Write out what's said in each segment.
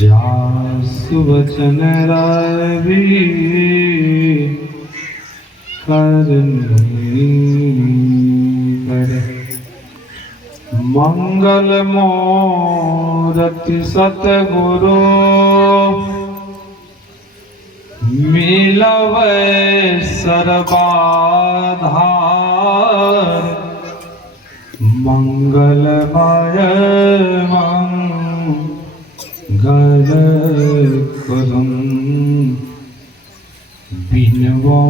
जासु वचन रवि करनी कर मंगल मूरति सतगुरु मिलवै सर्वाधार मंगलमय मंगल करम बिनवो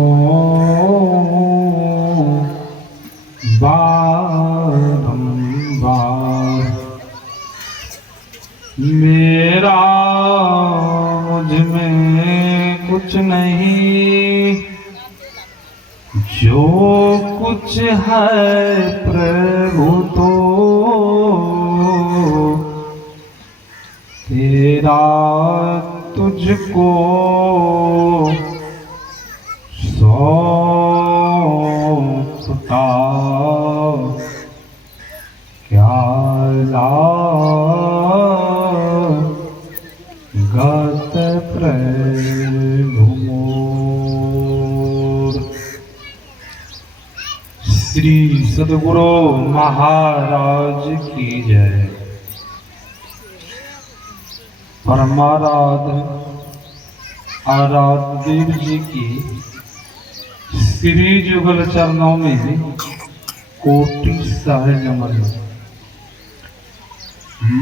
बारंबार। मेरा मुझ में कुछ नहीं, जो कुछ है प्रभु तो तेरा तुझको सौंपता। क्या लागत प्रभु मोर। श्री सद्गुरु महाराज की जय। परमाराध्य आराध्य देव जी की श्री जुगल चरणों में कोटि सारे नमन।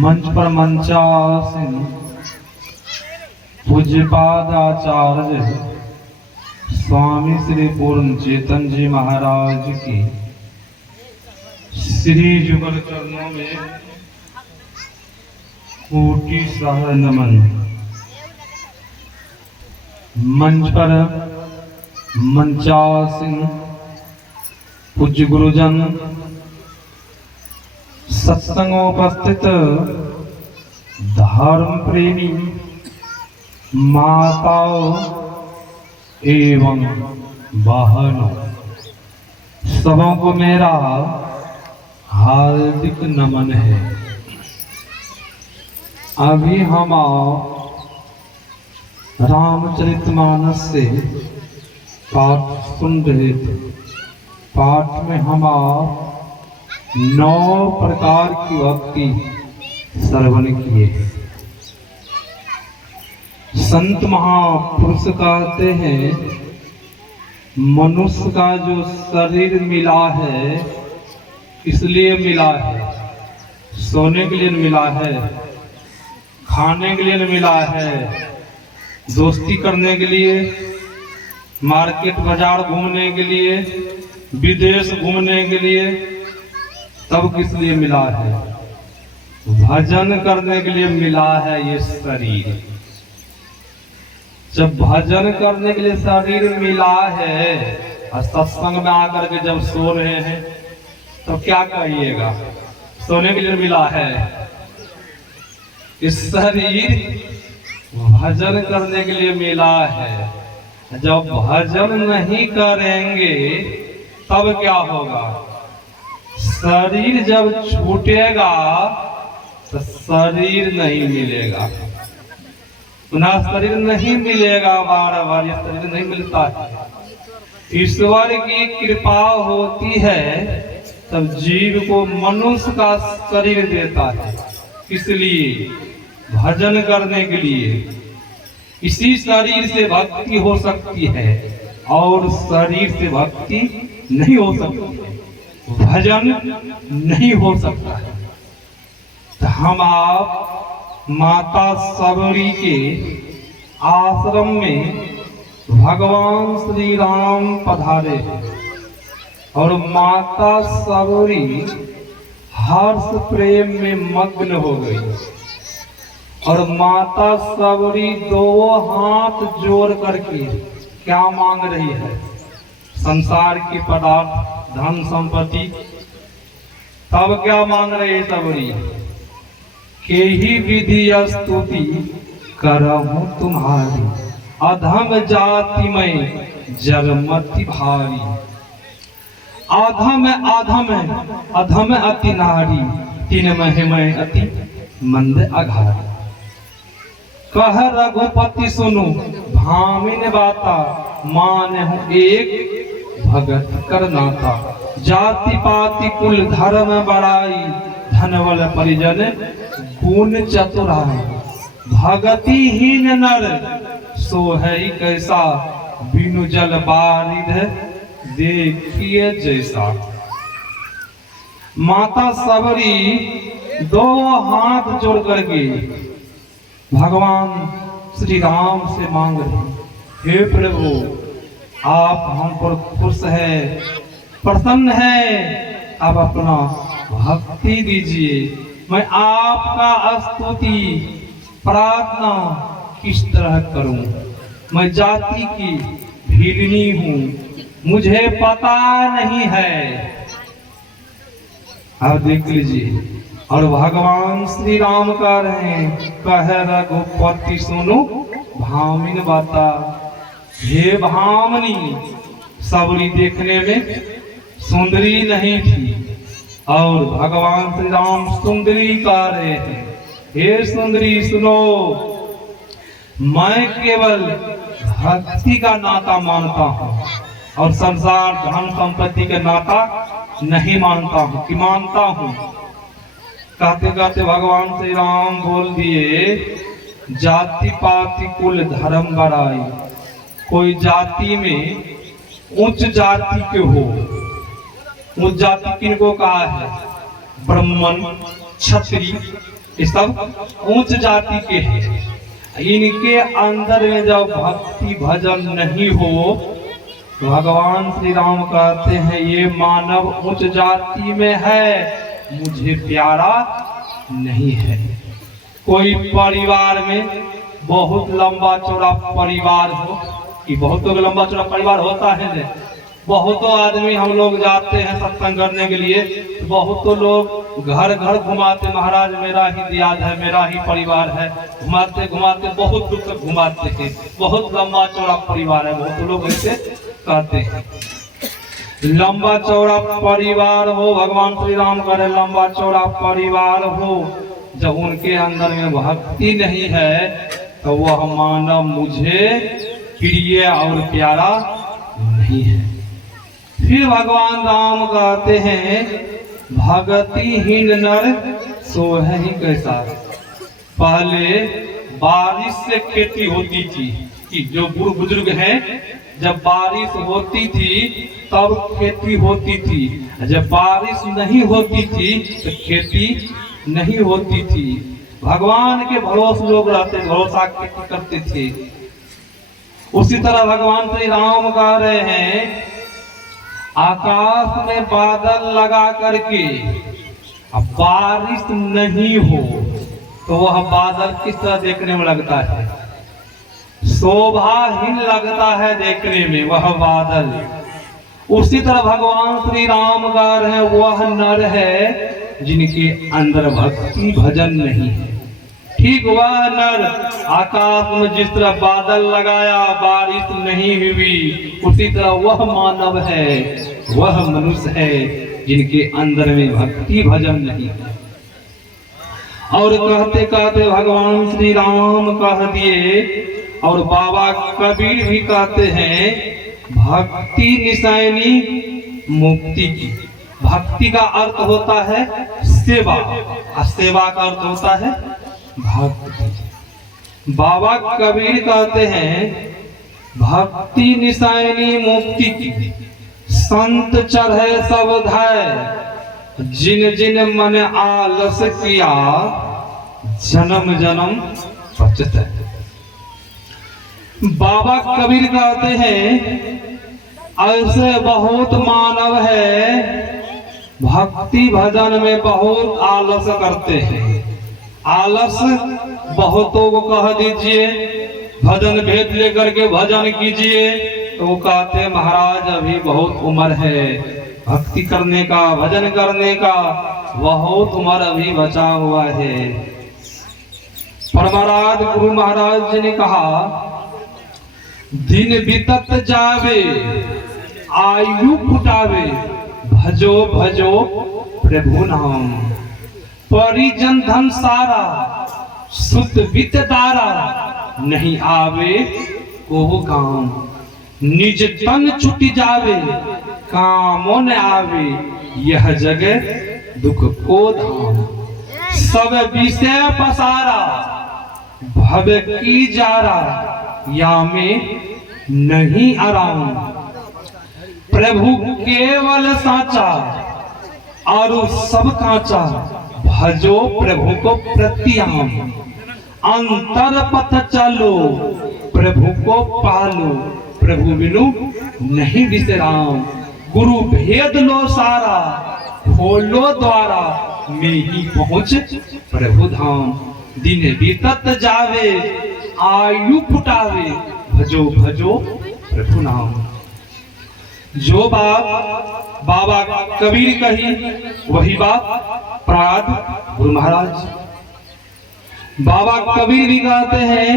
मंच पर मंचासीन पूज्यपाद आचार्य स्वामी श्री पूर्ण चेतन जी महाराज की श्री जुगल चरणों में कोटि सारे नमन। मंच पर मंचासीन पूज्य गुरुजन, सत्संग उपस्थित धर्म प्रेमी माताओं एवं बहनों, सबों को मेरा हार्दिक नमन है। अभी हम रामचरितमानस से पाठ सुन रहे थे। पाठ में हम 9 प्रकार की भक्ति श्रवण किए। संत महापुरुष कहते हैं मनुष्य का जो शरीर मिला है इसलिए मिला है, सोने के लिए मिला है, खाने के लिए मिला है, दोस्ती करने के लिए, मार्केट बाजार घूमने के लिए, विदेश घूमने के लिए, तब किस लिए मिला है? भजन करने के लिए मिला है ये शरीर। जब भजन करने के लिए शरीर मिला है और सत्संग में आकर के जब सो रहे हैं तो क्या कहिएगा? सोने के लिए मिला है। इस शरीर भजन करने के लिए मिला है। जब भजन नहीं करेंगे तब क्या होगा? शरीर जब छूटेगा तो शरीर नहीं मिलेगा, पुनः शरीर नहीं मिलेगा, बार बार ये शरीर नहीं मिलता है। ईश्वर की कृपा होती है तब जीव को मनुष्य का शरीर देता है। इसलिए भजन करने के लिए इसी शरीर से भक्ति हो सकती है और शरीर से भक्ति नहीं हो सकती है, भजन नहीं हो सकता है। तो हम आप माता सबरी के आश्रम में भगवान श्री राम पधारे और माता सबरी हर्ष प्रेम में मग्न हो गई और माता सबरी 2 हाथ जोड़ करके क्या मांग रही है? संसार के पदार्थ, धन संपत्ति। तब क्या मांग रही है सबरी? के ही विधि स्तुति करहूं तुम्हारी, अधम जाति में जरमति भारी। अधम अति नारी, तीन मह में अति मंद अघारी। कह रघुपति सुनु भामिन बाता, मानहु एक भगत कर नाता। जाति पाति कुल धर्म बड़ाई, धनवल परिजन गुण चतुराई। भगति हीन नर सोहई कैसा, बिनु जल बारिध देखिए जैसा। माता सबरी दो हाथ जोड़ करके भगवान श्री राम से मांग रहे, हे प्रभु आप हम पर खुश है, प्रसन्न है, आप अपना भक्ति दीजिए। मैं आपका स्तुति प्रार्थना किस तरह करूं? मैं जाति की भीलनी हूं, मुझे पता नहीं है। अब देख लीजिए, और भगवान श्री राम कह रहे हैं, कह रघुपति सुनो भामिन बाता। हे भामनी, सबरी देखने में सुंदरी नहीं थी, और भगवान श्री राम सुंदरी कह रहे हैं, हे सुंदरी सुनो, मैं केवल भक्ति का नाता मानता हूँ और संसार धन संपत्ति का नाता नहीं मानता हूँ कि मानता हूँ। कहते कहते भगवान श्री राम बोल दिए, जाति पाति कुल धर्म बड़ाई। कोई जाति में उच्च जाति के हो, उच्च जाति किनको कहा है? ब्राह्मण, क्षत्रिय, ये सब उच्च जाति के हैं। इनके अंदर में जब भक्ति भजन नहीं हो तो भगवान श्री राम कहते हैं, ये मानव उच्च जाति में है, मुझे प्यारा नहीं है। कोई परिवार में बहुत लंबा चौड़ा परिवार हो, कि बहुतों का लंबा चौड़ा परिवार होता है ना, बहुतों आदमी हम लोग जाते हैं सत्संग करने के लिए, तो बहुतों लोग घर घर घुमाते, महाराज मेरा ही दियाद है, मेरा ही परिवार है, घुमाते घुमाते बहुत दूर तक घुमाते हैं, बहुत लंबा चौड़ा परिवार है। बहुत लोग ऐसे कहते हैं। लंबा चौड़ा परिवार हो, भगवान श्री राम कह रहे लंबा चौड़ा परिवार हो, जब उनके अंदर में भक्ति नहीं है तो वह मानव मुझे प्रिय और प्यारा नहीं है। फिर भगवान राम कहते हैं, भगतिहीन नर सोहई कैसा। पहले बारिश से खेती होती थी, कि जो बूढ़ बुजुर्ग हैं, जब बारिश होती थी तब खेती होती थी, जब बारिश नहीं होती थी तो खेती नहीं होती थी। भगवान के भरोसे लोग रहते, भरोसा खेती करते थे। उसी तरह भगवान श्री राम कह रहे हैं, आकाश में बादल लगा करके अब बारिश नहीं हो तो वह बादल किस तरह देखने में लगता है? शोभाहीन लगता है देखने में वह बादल। उसी तरह भगवान श्री राम कह रहे हैं, वह नर है जिनके अंदर भक्ति भजन नहीं है। ठीक वह नर आकाश में जिस तरह बादल लगाया बारिश नहीं हुई, उसी तरह वह मानव है, वह मनुष्य है जिनके अंदर में भक्ति भजन नहीं है। और कहते कहते भगवान श्री राम कह दिए, और बाबा कबीर भी कहते हैं, भक्ति निशानी मुक्ति की। भक्ति का अर्थ होता है सेवा, और सेवा का अर्थ होता है भक्ति। बाबा कबीर कहते हैं, भक्ति निशानी मुक्ति की। संत चढ़े सब धाय, जिन जिन मन आलस किया, जन्म जन्म पचत। बाबा कबीर कहते हैं, ऐसे बहुत मानव है भक्ति भजन में बहुत आलस करते हैं। आलस बहुतों को कह दीजिए भजन भेद लेकर के भजन कीजिए, तो वो कहते हैं महाराज अभी बहुत उम्र है भक्ति करने का, भजन करने का, बहुत उम्र अभी बचा हुआ है। परमाराध गुरु महाराज जी ने कहा, दिन बीतत जावे आयु फुटावे, भजो भजो प्रभु नाम। परिजन धन सारा सुत वित दारा, नहीं आवे को काम। निज तन छुट जावे, कामों न आवे, यह जगह दुख को धाम। सब विषय पसारा, भव की जारा, या में नहीं आराम। प्रभु केवल साचा, और सब कांचा, भजो प्रभु को प्रत्याम। अंतर पथ चलो, प्रभु को पालो, प्रभु बिनु नहीं विश्राम। गुरु भेद लो सारा, खोलो द्वारा, में ही पहुंच प्रभु धाम। दिन बीतत जावे, आयु फुटावे, भजो भजो प्रभु नाम। जो बात बाबा कबीर कही, वही बात प्राद गुरु महाराज। बाबा कबीर भी कहते हैं,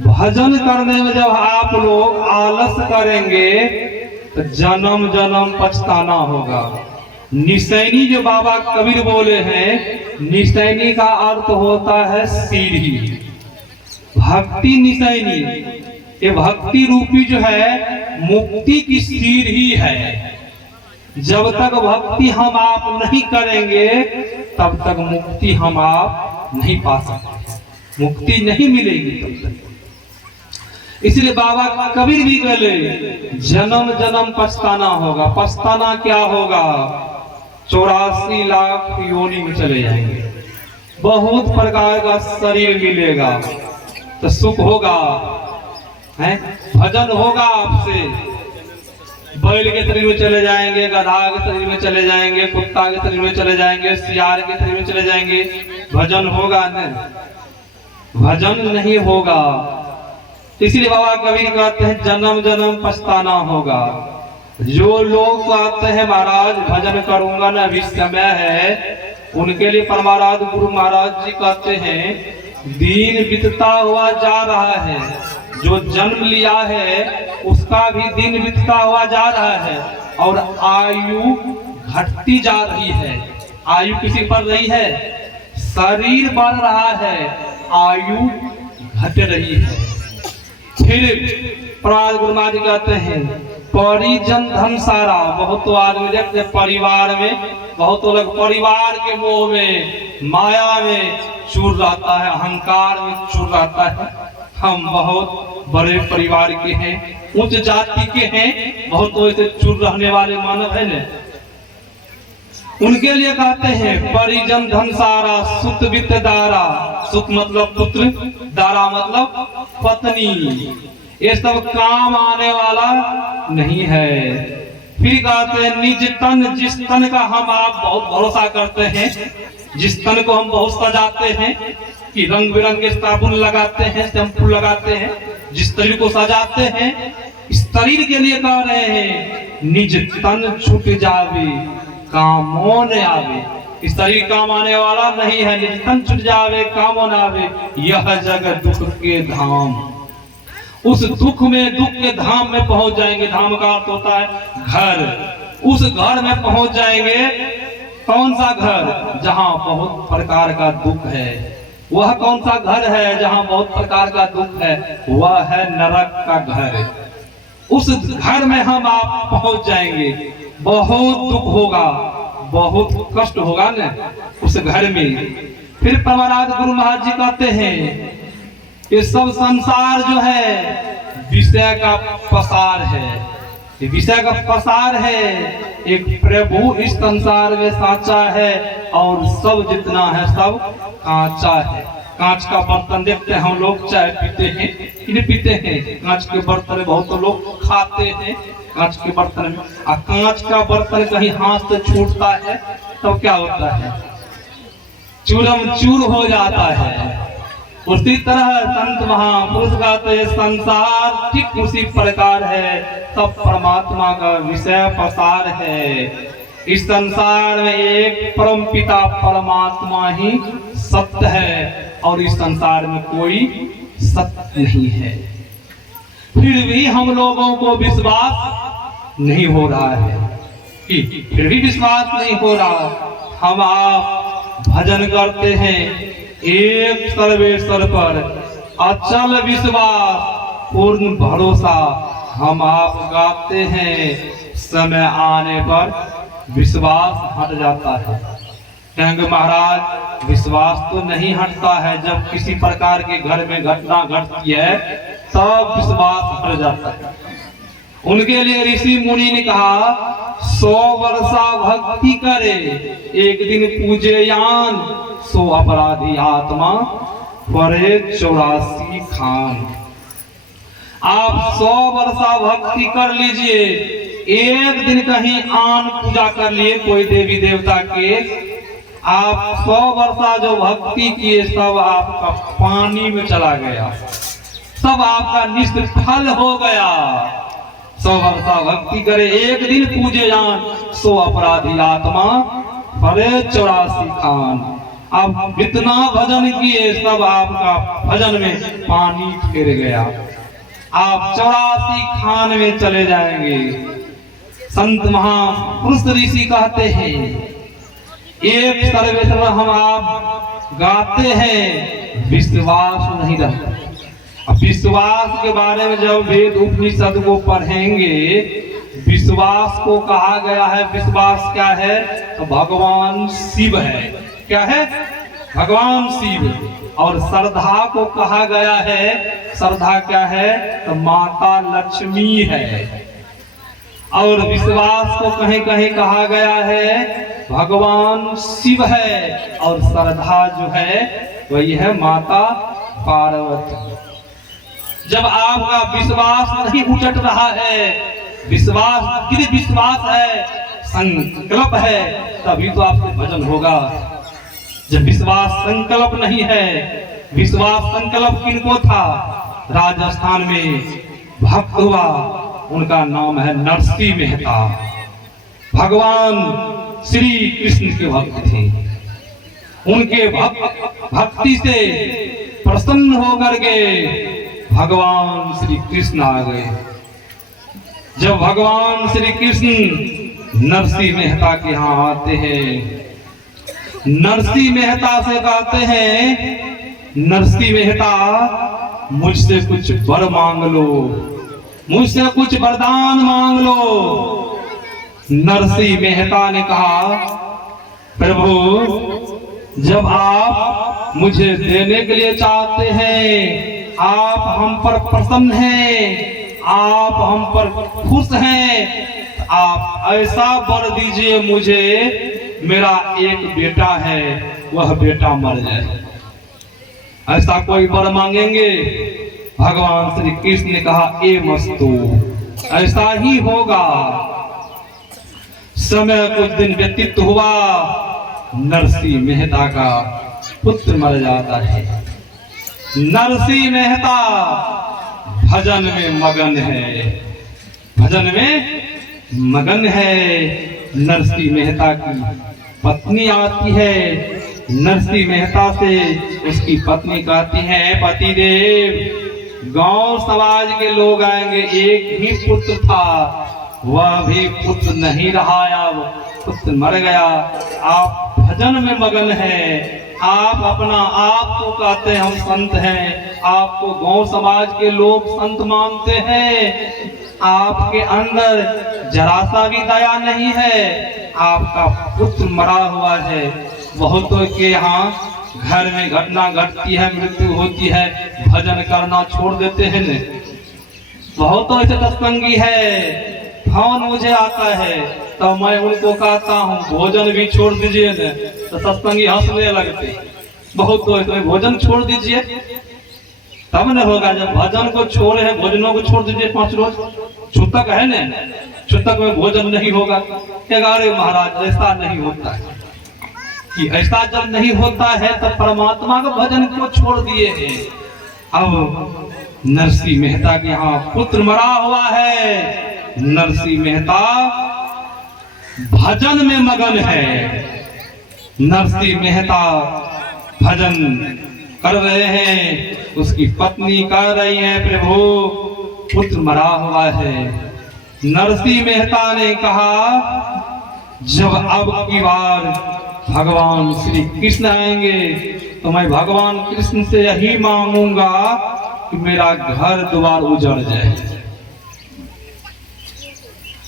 भजन करने में जब आप लोग आलस करेंगे तो जन्म जन्म पछताना होगा। निसैनी जो बाबा कबीर बोले हैं, निसैनी का अर्थ होता है सीढ़ी। भक्ति निसैनी, ये भक्ति रूपी जो है मुक्ति की सीढ़ी है। जब तक भक्ति हम आप नहीं करेंगे तब तक मुक्ति हम आप नहीं पा सकते, मुक्ति नहीं मिलेगी तब तक। इसलिए बाबा कबीर भी बोले, जन्म जन्म पछताना होगा। पछताना क्या होगा? 84 लाख योनि में चले जाएंगे, बहुत प्रकार का शरीर मिलेगा, तो सुख होगा, है भजन होगा आपसे। बैल के शरीर में चले जाएंगे, गधा के शरीर में चले जाएंगे, कुत्ता के शरीर में चले जाएंगे, सियार के शरीर में चले जाएंगे, भजन होगा नहीं, भजन नहीं होगा। इसलिए बाबा कबीर कहते हैं, जन्म जन्म पछताना होगा। जो लोग कहते हैं महाराज भजन करूंगा ना, अभी समय है, उनके लिए परमाराध गुरु महाराज जी कहते हैं, दिन बीतता हुआ जा रहा है। जो जन्म लिया है उसका भी दिन बीतता हुआ जा रहा है, और आयु घटती जा रही है। आयु किसी पर रही है, शरीर बढ़ रहा है, आयु घट रही है। फिर प्राण गुरु महाराज कहते हैं, परिजन धन सारा। बहुत तो आदमी देखते परिवार में, बहुत लोग परिवार के मोह में, माया में चूर रहता है, अहंकार में चूर रहता है। हम बहुत बड़े परिवार के हैं, उच्च जाति के हैं, बहुत तो ऐसे चूर रहने वाले मानव है न, उनके लिए कहते हैं, परिजन धन सारा, सुत वित दारा। सुत मतलब पुत्र, दारा मतलब पत्नी, ये सब काम आने वाला नहीं है। फिर कहते हैं, निज तन, जिस तन का हम आप बहुत भरोसा करते हैं, जिस तन को हम बहुत सजाते हैं, कि रंग बिरंगे साबुन लगाते हैं, शैम्पू लगाते हैं, जिस शरीर को सजाते हैं, इस शरीर के लिए कह रहे हैं, निज तन छूट जावे, कामों न आवे। इस शरीर काम आने वाला नहीं है, निज तन छूट जावे, कामों न आवे, यह जगह दुख के धाम। उस दुख में, दुख के धाम में पहुंच जाएंगे। धाम का अर्थ होता है घर। उस घर में पहुंच जाएंगे। कौन सा घर? जहां बहुत प्रकार का दुख है। वह कौन सा घर है जहां बहुत प्रकार का दुख है? वह है नरक का घर। उस घर में हम आप पहुंच जाएंगे। बहुत दुख होगा, बहुत कष्ट होगा न उस घर में। फिर परमाराध गुरु महाराज जी कहते हैं, ये सब संसार जो है विषय का पसार है, ये विषय का पसार है। एक प्रभु इस संसार में साचा है, और सब जितना है सब कांचा है। कांच का बर्तन देखते हैं हम लोग, चाय पीते हैं कि नहीं पीते हैं? कांच के बर्तन बहुत तो लोग खाते हैं कांच के बर्तन में। और कांच का बर्तन कहीं हाथ से छूटता है तो क्या होता है? चूरम चूर हो जाता है। उसी तरह संत महापुरुष कहते, संसार ठीक उसी प्रकार है, सब परमात्मा का विषय पसार है। इस संसार में एक परम पिता परमात्मा ही सत्य है, और इस संसार में कोई सत्य नहीं है। फिर भी हम लोगों को विश्वास नहीं हो रहा है, फिर भी विश्वास नहीं हो रहा। हम आप भजन करते हैं, एक सर्वेश्वर पर अचल विश्वास पूर्ण भरोसा हम आप गाते हैं, समय आने पर विश्वास हट जाता है। कहेंगे महाराज विश्वास तो नहीं हटता है, जब किसी प्रकार के घर में घटना घटती है तब विश्वास हट जाता है। उनके लिए ऋषि मुनि ने कहा 100 वर्षा भक्ति करे, एक दिन पूजे यान, 100 अपराधी आत्मा परे 84 खान। आप 100 वर्षा भक्ति कर लीजिए, एक दिन कहीं आन पूजा कर लिए कोई देवी देवता के, आप 100 वर्षा जो भक्ति किए सब आपका पानी में चला गया, सब आपका निष्फल हो गया। 100 वर्षा भक्ति करे, एक दिन पूजे जान, 100 अपराधी आत्मा परे 84 खान। अब इतना भजन किए, सब आपका भजन में पानी फिर गया, आप 84 खान में चले जाएंगे। संत महापुरुष ऋषि कहते हैं, एक सर्वेश्वर हम आप गाते हैं, विश्वास नहीं रहता। अब विश्वास के बारे में जब वेद उपनिषद को पढ़ेंगे, विश्वास को कहा गया है, विश्वास क्या है तो भगवान शिव है। क्या है? भगवान शिव। और श्रद्धा को कहा गया है, श्रद्धा क्या है तो माता लक्ष्मी है। और विश्वास को कहीं कहीं कहा गया है भगवान शिव है, और श्रद्धा जो है वही है माता पार्वती। जब आपका विश्वास नहीं उचट रहा है, विश्वास गिर विश्वास है, संकल्प है, तभी तो आपसे भजन होगा। जब विश्वास संकल्प नहीं है, विश्वास संकल्प किनको था? राजस्थान में भक्त हुआ, उनका नाम है नरसिंह मेहता। भगवान श्री कृष्ण के भक्त थे। उनके भक्ति से प्रसन्न होकर के भगवान श्री कृष्ण आ गए। जब भगवान श्री कृष्ण नरसिंह मेहता के यहाँ आते हैं, नरसिंह मेहता से कहते हैं, नरसिंह मेहता मुझसे कुछ वर मांग लो, मुझसे कुछ वरदान मांग लो। नरसिंह मेहता ने कहा, प्रभु जब आप मुझे देने के लिए चाहते हैं, आप हम पर प्रसन्न हैं, आप हम पर खुश हैं, आप ऐसा वर दीजिए मुझे, मेरा एक बेटा है वह बेटा मर जाए। ऐसा कोई वर मांगेंगे? भगवान श्री कृष्ण ने कहा, ए मस्तु, ऐसा ही होगा। समय कुछ दिन व्यतीत हुआ, नरसिंह मेहता का पुत्र मर जाता है। नरसिंह मेहता भजन में मगन है, भजन में मगन है। नरसिंह मेहता की पत्नी आती है, नरसिंह मेहता से उसकी पत्नी कहती है, पतिदेव गांव समाज के लोग आएंगे, एक ही पुत्र था, वह भी पुत्र नहीं रहा, अब पुत्र मर गया, आप भजन में मगन है, आप अपना आप को कहते हैं हम संत हैं, आपको गांव समाज के लोग संत मानते हैं, आपके अंदर जरा सा भी दया नहीं है, आपका पुत्र मरा हुआ है। बहुतों के यहाँ घर में घटना घटती है, मृत्यु होती है, भजन करना छोड़ देते हैं न। बहुतों ऐसे सत्संगी है, फोन मुझे आता है तो मैं उनको कहता हूँ भोजन भी छोड़ दीजिए न, तो सत्संगी हंसने लगते। बहुत तो ऐसे भोजन छोड़ दीजिए तब न होगा, जब भजन को छोड़े हैं भोजनों को छोड़ दीजिए 5 रोज। छूतक है न, छूतक में भोजन नहीं होगा। अरे महाराज ऐसा नहीं होता है, कि ऐसा जब नहीं होता है तो परमात्मा का भजन क्यों छोड़ दिए हैं। अब नरसिंह मेहता के यहाँ पुत्र मरा हुआ है, नरसिंह मेहता भजन में मगन है। नरसिंह मेहता भजन कर रहे हैं, उसकी पत्नी कह रही है, प्रभु पुत्र मरा हुआ है। नरसिंह मेहता ने कहा, जब अब की बार भगवान श्री कृष्ण आएंगे तो मैं भगवान कृष्ण से यही मांगूंगा कि मेरा घर द्वार उजड़ जाए।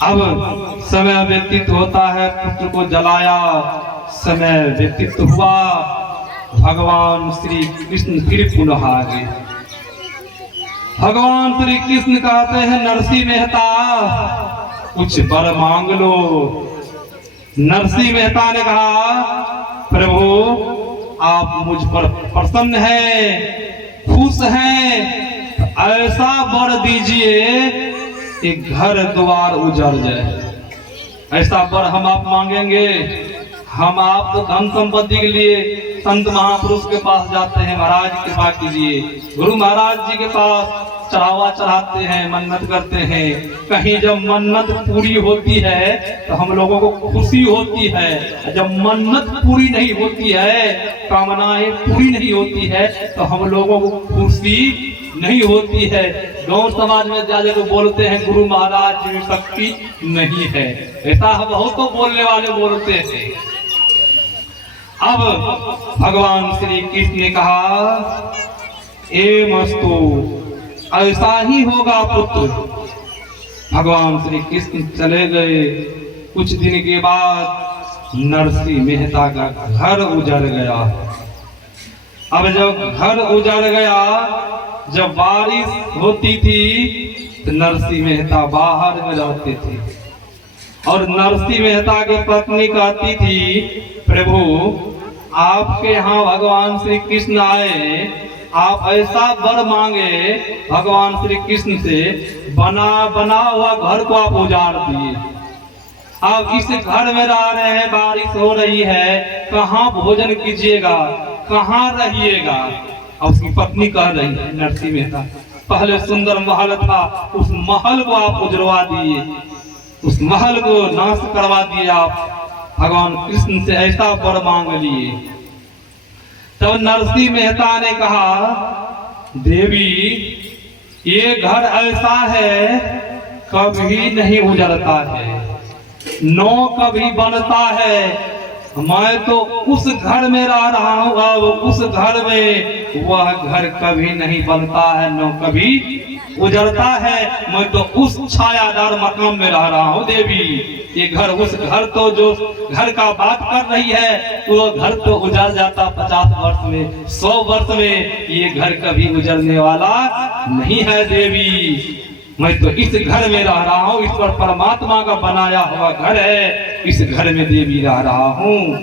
अब समय व्यतीत होता है, पुत्र को जलाया, समय व्यतीत हुआ, भगवान श्री कृष्ण फिर पुनः आ गए। भगवान श्री कृष्ण कहते हैं नरसिंह मेहता कुछ वर मांग लो। नरसिंह मेहता ने कहा प्रभु आप मुझ पर प्रसन्न हैं, खुश हैं, ऐसा वर दीजिए कि घर द्वार उजड़ जाए। ऐसा वर हम आप मांगेंगे। हम आप तो धन संपत्ति के लिए संत महापुरुष के पास जाते हैं, महाराज कृपा कीजिए, गुरु महाराज जी के पास चढ़ावा चढ़ाते हैं, मन्नत करते हैं। कहीं जब मन्नत पूरी होती है तो हम लोगों को खुशी होती है, जब मन्नत पूरी नहीं होती है, कामनाएं पूरी नहीं होती है तो हम लोगों को खुशी नहीं होती है। गांव समाज में ज्यादा लोग बोलते हैं गुरु महाराज जी शक्ति नहीं है, ऐसा बहुत तो बोलने वाले बोलते हैं। अब भगवान श्री कृष्ण ने कहा एमस्तु ऐसा ही होगा पुत्र। भगवान श्री कृष्ण चले गए। कुछ दिन के बाद नरसिंह मेहता का घर उजड़ गया। अब जब घर उजड़ गया, जब बारिश होती थी तो नरसिंह मेहता बाहर में रहते थे और नरसिंह मेहता की पत्नी कहती थी प्रभु आपके यहाँ भगवान श्री कृष्ण आए, आप ऐसा वर मांगे भगवान श्री कृष्ण से, बना हुआ घर को आप उजाड़ दिए। आप इस घर में रह रहे हैं, बारिश हो रही है, कहाँ भोजन कीजिएगा, कहाँ रहिएगा। और उसकी पत्नी कह रही है नरसिंह मेहता पहले सुंदर महल था, उस महल को आप उजड़वा दिए, उस महल को नाश करवा दिए। आप भगवान कृष्ण से ऐसा वर मांग लिए। तब नरसिंह मेहता ने कहा देवी ये घर ऐसा है कभी नहीं उजड़ता है, नो कभी बनता है। मैं तो उस घर में रह रहा हूँ, अब उस घर में वह घर कभी नहीं बनता है, नो कभी उजड़ता है। मैं तो उस छायादार मकान में रह रहा हूँ देवी। ये घर उस घर तो जो घर का बात कर रही है वो घर तो उजड़ जाता 50 वर्ष में, 100 वर्ष में, ये घर कभी उजड़ने वाला नहीं है देवी। मैं तो इस घर में रह रहा हूँ, इस पर परमात्मा का बनाया हुआ घर है, इस घर में देवी रह रहा हूँ।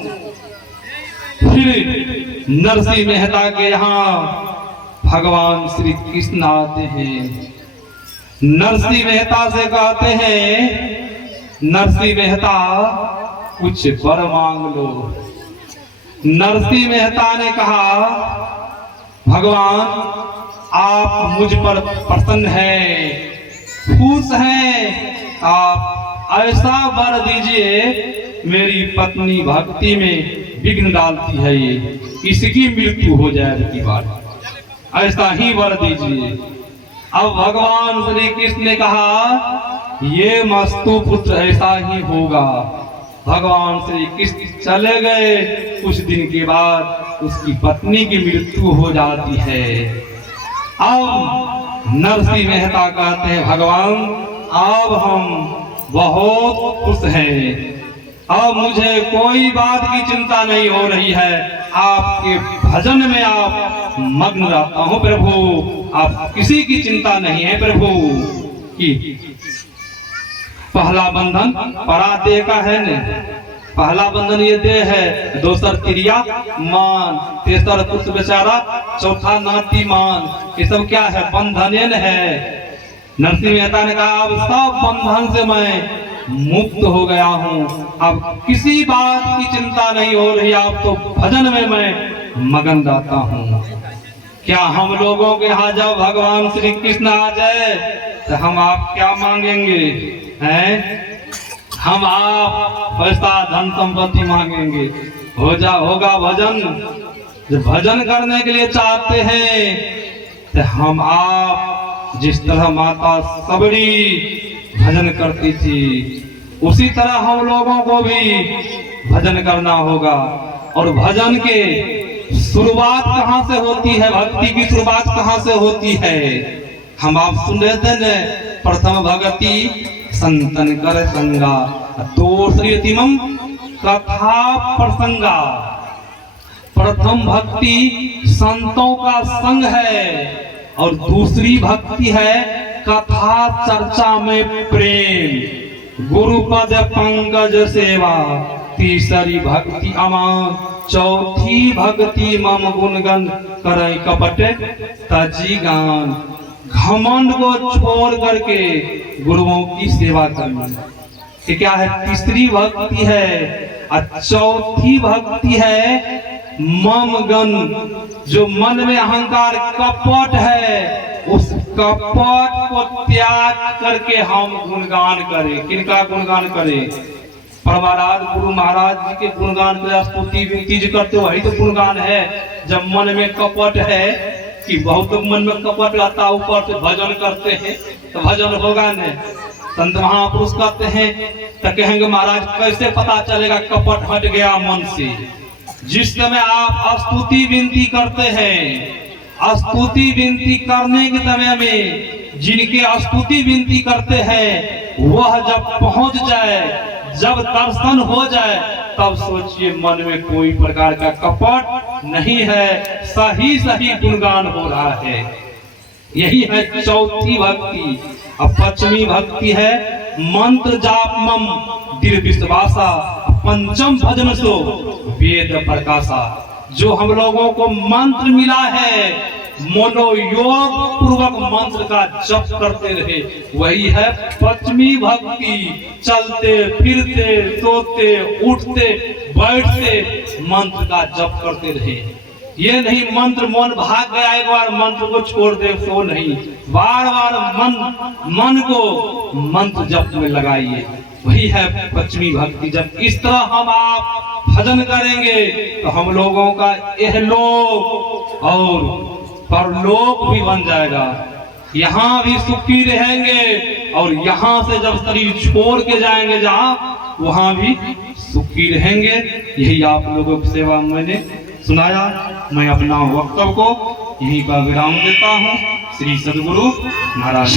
फिर नरसिंह मेहता के यहाँ भगवान श्री कृष्ण आते हैं। नरसिंह मेहता से कहते हैं नरसिंह मेहता कुछ वर मांग लो। नरसिंह मेहता ने कहा भगवान आप मुझ पर प्रसन्न हैं, खुश हैं, आप ऐसा वर दीजिए मेरी पत्नी भक्ति में विघ्न डालती है, ये इसकी मृत्यु हो जाए की बात, ऐसा ही वर दीजिए। अब भगवान श्री कृष्ण ने कहा ये मस्तु पुत्र ऐसा ही होगा। भगवान श्री कृष्ण चले गए। कुछ दिन के बाद उसकी पत्नी की मृत्यु हो जाती है। अब नरसिंह मेहता कहते हैं भगवान अब हम बहुत खुश हैं, अब मुझे कोई बात की चिंता नहीं हो रही है, आपके भजन में आप मग्न रहता हूँ प्रभु, आप किसी की चिंता नहीं है प्रभु की। पहला बंधन परा देह का है न, पहला बंधन ये देह है, दूसर क्रिया मान, तीसर पुरुष बेचारा, चौथा नाती मान, ये सब क्या है बंधन है। नरसिंह मेहता ने कहा अब सब बंधन से मैं मुक्त हो गया हूँ, अब किसी बात की चिंता नहीं हो रही, अब तो भजन में मैं मगन रहता हूँ। क्या हम लोगों के यहाँ जब भगवान श्री कृष्ण आ जाए तो हम आप क्या मांगेंगे हैं? हम आप पैसा धन संपत्ति मांगेंगे, होगा भजन। जब भजन करने के लिए चाहते हैं तो हम आप जिस तरह माता सबरी भजन करती थी उसी तरह हम लोगों को भी भजन करना होगा। और भजन के शुरुआत कहाँ से होती है, भक्ति की शुरुआत कहाँ से होती है? हम आप सुन रहे थे न, प्रथम भक्ति संतन कर संगा, दूसरी तिमम कथा प्रसंगा। प्रथम भक्ति संतों का संग है और दूसरी भक्ति है कथा चर्चा में प्रेम, गुरुपद पंकज सेवा। तीसरी भक्ति अमान, चौथी भक्ति मम गुणगन करई कपट तजी गान। घमंड को छोड़ करके गुरुओं की सेवा करना, ये क्या है? तीसरी भक्ति है। और चौथी भक्ति है मम गन, जो मन में अहंकार कपट है, उस कपट को त्याग करके हम गुणगान करें। किनका गुणगान करें? परमाराध गुरु महाराज जी के गुणगान के स्तुति विनती जो करते वही तो गुणगान है। जब मन में कपट है कि बहुत मन में कपट आता, ऊपर से भजन करते हैं तो भजन होगा नहीं। संत महापुरुष कहते हैं तो कहेंगे महाराज कैसे पता चलेगा कपट हट गया मन से? जिस समय आप स्तुति विनती करते हैं, स्तुति विनती करने के समय में जिनके स्तुति विनती करते हैं वह जब पहुंच जाए, जब दर्शन हो जाए, तब सोचिए मन में कोई प्रकार का कपट नहीं है, सही सही गुणगान हो रहा है। यही है चौथी भक्ति। अब पश्चिमी भक्ति है मंत्र जाप मम दृढ़ विश्वासा, पंचम भजन सो वेद प्रकाशा। जो हम लोगों को मंत्र मिला है, मनोयोग पूर्वक मंत्र का जप करते रहे, वही है पश्चिमी भक्ति। चलते फिरते सोते उठते बैठते मंत्र का जप करते रहे। ये नहीं मंत्र मन भाग गया एक बार मंत्र को छोड़ दे, सो नहीं, बार बार मन को मंत्र जप में लगाइए, वही है पश्चिमी भक्ति। जब इस तरह हम आप भजन करेंगे तो हम लोगों का इहलोक और परलोक भी बन जाएगा। यहाँ भी सुखी रहेंगे और यहाँ से जब शरीर छोड़ के जाएंगे जहाँ, वहाँ भी सुखी रहेंगे। यही आप लोगों की सेवा मैंने सुनाया। मैं अपना वक्तव्य को यहीं का विराम देता हूँ। श्री सद्गुरु महाराज।